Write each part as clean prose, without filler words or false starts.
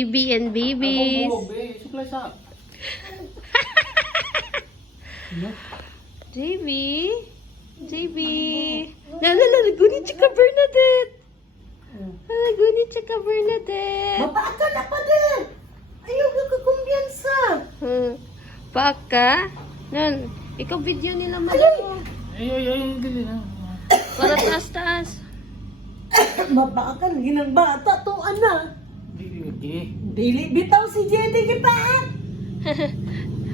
Baby and babies. Supply sa. JB. JB. Nalagunit si ka Bernadette. Nalagunit si ka Bernadette. Mapaka na pa din! Ayaw ka kumbiyansa! Paka? Nan, ikaw video nila mo. Ay, dili na. Para taas-taas. Mapaka na ginang bata to, ana! Dili. Dili bitaw si Jenny gipaat!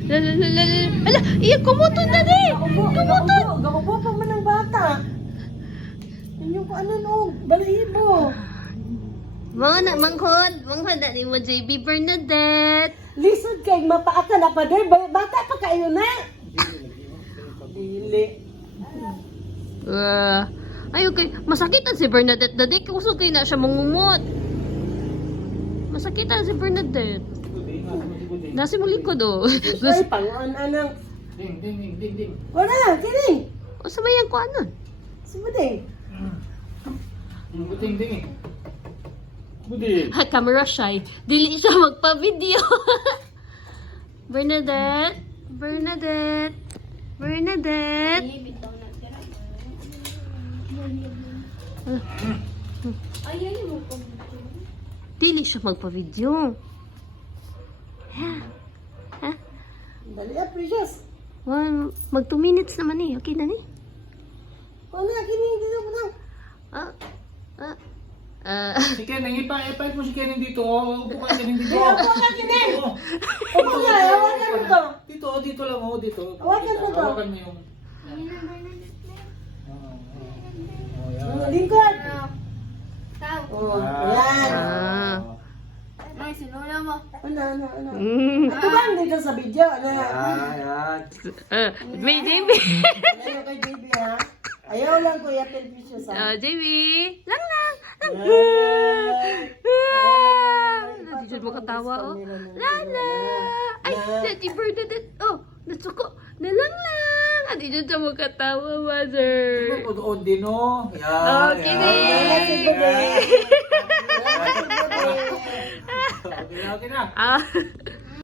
Ala, iya kumutod na di. Kumutod. Gawabo pa man ang bata! Inyo ko ano no, balahibo! Mga na, manghod na ni mo, JB Bernadette. Lisod kay mapaaka na pa din, bata pa kayo na! Dili. Ayaw kay, masakitan si Bernadette. Dadi, kusog kay na siya mangumot. Masakitan si Bernadette. Nasi mo likod oh. Ay, panguan anang. Ding. Wala, kini! O sabayan ko ano? Sumuding. Ding. Budi. Ha, camera shy. Dili siya magpa-video. Bernadette. Dili siya magpa-video. Ha? Dali precious. Mag 2 minutes naman eh. Okay na ni? Wala, kini, dito mo lang. Si Ken, ipahit mo si Ken dito. Upo ka Ken dito. Upo ka, kini! Upo ka, hawakan mo to. Dito lang ho, dito. Hawakan mo to. Hawakan mo yung... Lingkod! Oh, yan. Ah. Ano. Ito ba dito sa video? Ano? May JB. Ayaw kay baby ha? Ayaw lang kuya Precious ha? JB. Lang. Hindi dyan makatawa oh. Lala. Ay, si Bernadette. Oh, natsuko. Nalang. Hindi dyan siya makatawa, mother. Doon din o. Okay, Wala si Bude. Okay na. Ah.